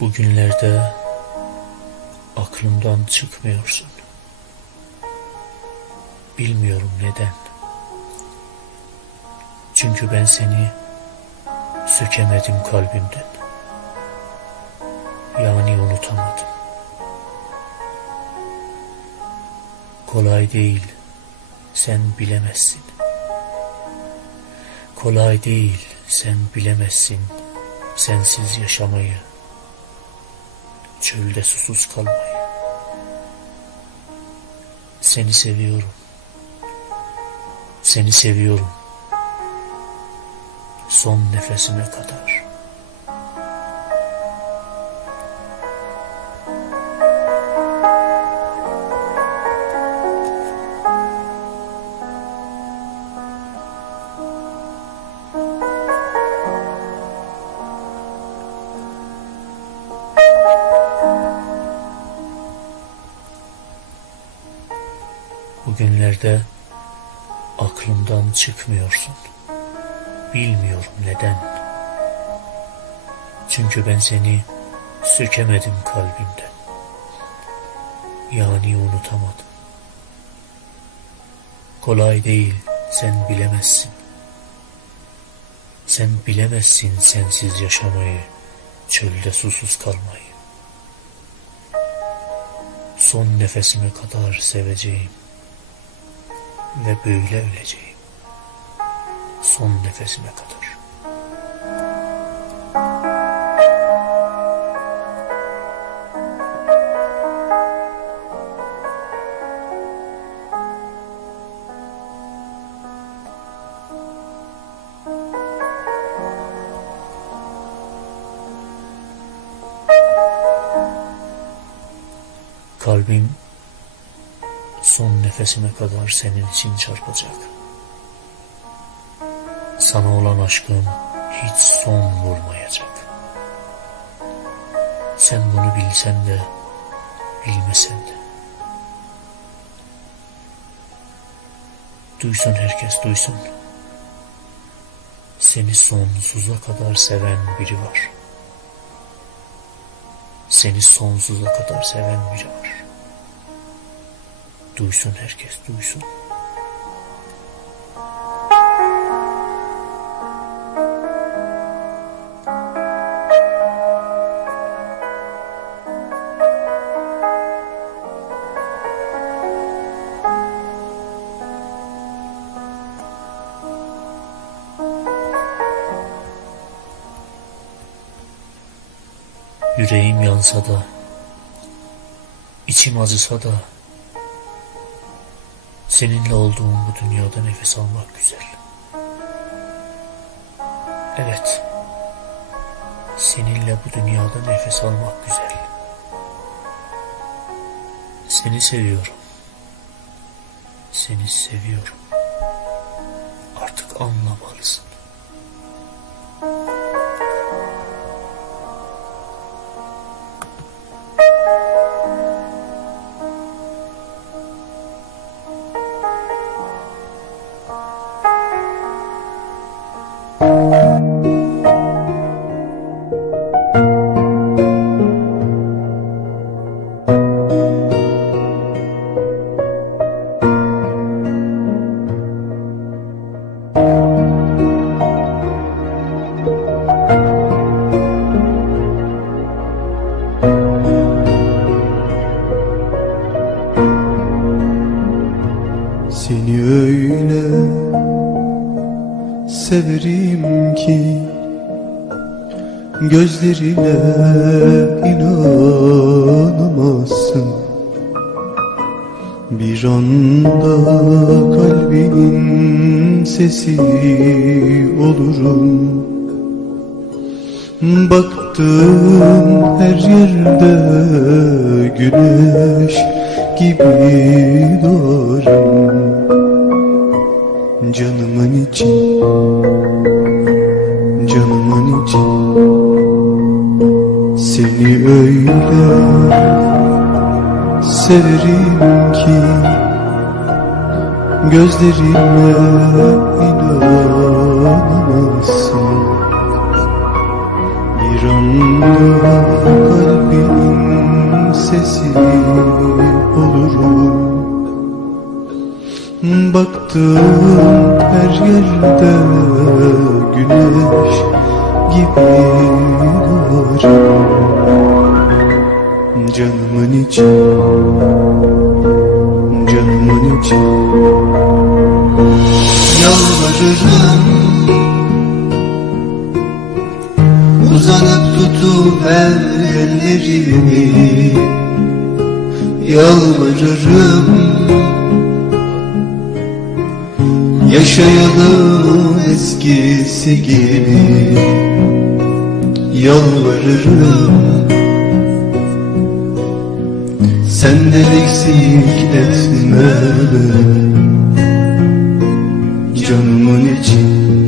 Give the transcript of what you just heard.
Bugünlerde aklımdan çıkmıyorsun. Bilmiyorum neden. Çünkü ben seni sökemedim kalbimden. Yani unutamadım. Kolay değil, sen bilemezsin. Kolay değil, sen bilemezsin sensiz yaşamayı, çölde susuz kalmayı. Seni seviyorum. Seni seviyorum. Son nefesime kadar. Bugünlerde aklımdan çıkmıyorsun. Bilmiyorum neden. Çünkü ben seni sökemedim kalbimden. Yani unutamadım. Kolay değil, sen bilemezsin. Sen bilemezsin sensiz yaşamayı, çölde susuz kalmayı. Son nefesime kadar seveceğim ve böyle öleceğim. Son nefesime kadar. Kalbim son nefesime kadar senin için çarpacak. Sana olan aşkım hiç son vurmayacak. Sen bunu bilsen de bilmesen de. Duysun herkes duysun. Seni sonsuza kadar seven biri var. Seni sonsuza kadar seven biri var. Duysun herkes duysun. Yüreğim yansa da, içim acısa da, seninle olduğum bu dünyada nefes almak güzel. Evet, seninle bu dünyada nefes almak güzel. Seni seviyorum. Seni seviyorum. Artık anlamalısın. Seni öyle severim ki Gözlerine inanamazsın. Bir anda kalbinin sesi olurum. Baktım her yerde güneş gibi doğarım Canımın içi, canımın içi. Seni öyle severim ki Gözlerime inanamazsın Baktığım her yerde güneş gibi varım Canımın içi, canımın içi. Yalvarırım. Uzanıp tutuver ellerimi. Yalvarırım Yaşayalım eskisi gibi. Yalvarırım. Senden eksik etme. Canımın içi